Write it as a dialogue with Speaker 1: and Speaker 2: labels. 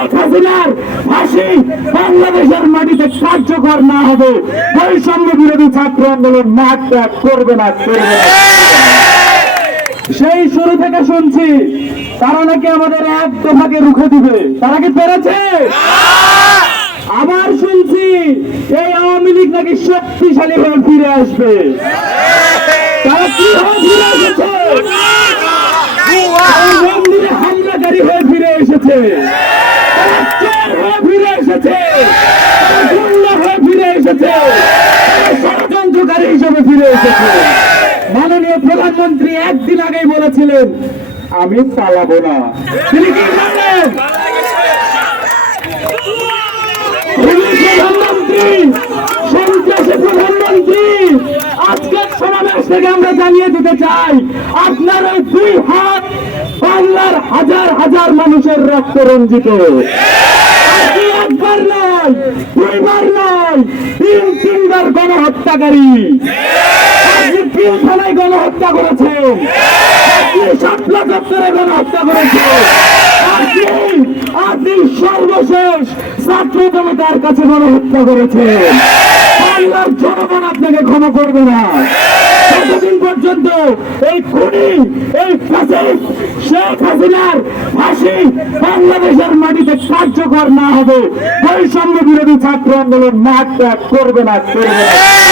Speaker 1: শেখ হাসিনার ফাঁসি বাংলাদেশের মাটিতে কার্যকর না হবে। বৈষম্য বিরোধী ছাত্র আন্দোলন মাঠ ত্যাগ করবে না করবে না। সেই শুরু থেকে শুনছি, তারা নাকি আমাদের এক দফাকে রুখে দিবে। তারা কি পেরেছে? আবার শুনছি, এই আওয়ামী লীগ নাকি শক্তিশালী হয়ে ফিরে আসবে। হামলাকারী হয়ে ফিরে এসেছে তারা চোর হয়ে ফিরে এসেছে তারা গুন্ডা হয়ে ফিরে এসেছে তারা ষড়যন্ত্রকারী হিসেবে ফিরে এসেছে। মাননীয় প্রধানমন্ত্রী একদিন আগেই বলেছিলেন, আমি পালাবো না। তিনি কি আমরা জানিয়ে দিতে চাই, আপনার ওই দুই হাত বাংলার হাজার হাজার মানুষের রক্ত রঞ্জিত আপনি একবার নয় দুইবার নয় গণহত্যাকারী। গণহত্যা করেছে। দপ্তরে গণহত্যা করেছে। সর্বশেষ ছাত্র জনতার কাছে গণহত্যা করেছে। জনগণ আপনাকে ক্ষমা করবে না। ততদিন পর্যন্ত এই খুনি, এই ফ্যাসিস্ট শেখ হাসিনার ফাঁসি বাংলাদেশের মাটিতে কার্যকর না হবে। বৈষম্য বিরোধী ছাত্র আন্দোলন মাঠ ত্যাগ করবে না করবে না।